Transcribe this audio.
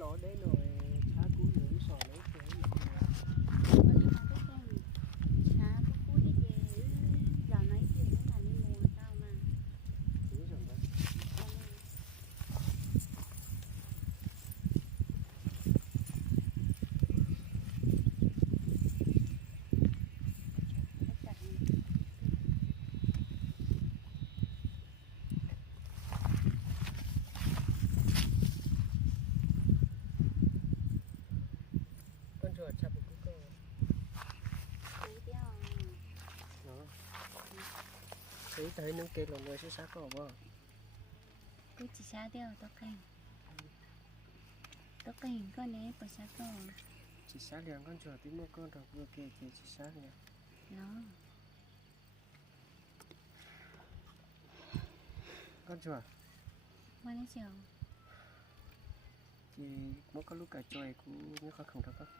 lỗ đấy rồi xá cú dưỡng sò lấy cái Còn đi mà cái này xá có cú đi về giờ mấy chuyện nó là đi mùa tao mà chỉ rồi đó. Con chuột chập một cái cú đeo nó thấy tới nâng kê lòng người sẽ sát có không? cú chỉ xá đeo tóc cành con đấy bớt xá to Chỉ sát liền con chuột tí một con rồi vừa kê thì chỉ sát liền. đó Con chuột mà nó chiều thì mỗi con lúc cả trời cũng như con không được không?